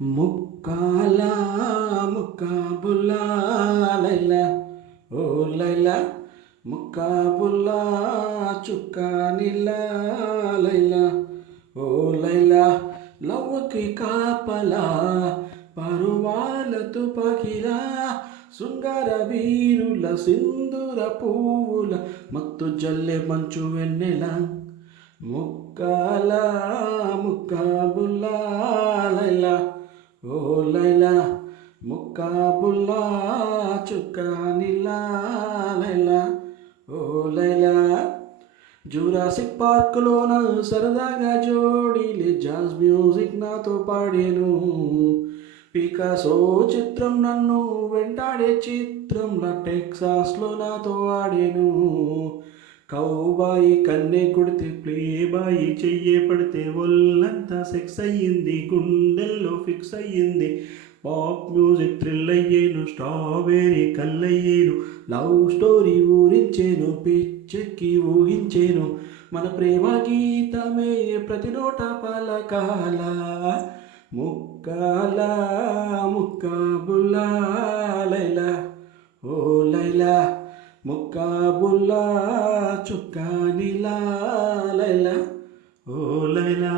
ముక్కాల ముక్కాబుల్లా లైలా ఓ లైలా ముక్కాబుల్లా చుక్కా నీలా లైలా ఓ లైలా లవ్వుకి కాపలా పరువాల తుపాకిలా శృంగార వీరుల సింధూర పువ్వుల మత్తు జల్లె మంచు వెన్నెల ముక్కాల ముక్కాబుల్లా లైలా ఓ లైలా ముక్కాబుల్లా చుక్కా నీలా లైలా ఓ లైలా జూరాసిక్ పార్కులోన సరదాగా జోడీలే జాజ్ మ్యూజిక్ నాతో పాడేను పికాసో చిత్రం నన్ను వెంటాడే చిత్రంలా టెక్సాస్లో నాతో ఆడేను కౌబాయి కన్నే కొడితే ప్లే బాయి చెయ్యే పడితే ఒళ్ళంతా సెక్స్ అయ్యింది గుండెల్లో ఫిక్స్ అయ్యింది పాప్ మ్యూజిక్ థ్రిల్ అయ్యేను స్ట్రాబెరీ కల్లయ్యేను లవ్ స్టోరీ ఊరించేను పిచ్చెక్కి ఊహించేను మన ప్రేమ గీతమే ప్రతి నోట పలకాల ముక్కాల ముక్కాబుల్లా లైలా ఓ లైలా ముక్కాబుల్లా చుక్కా నీలా లైలా ఓ లైలా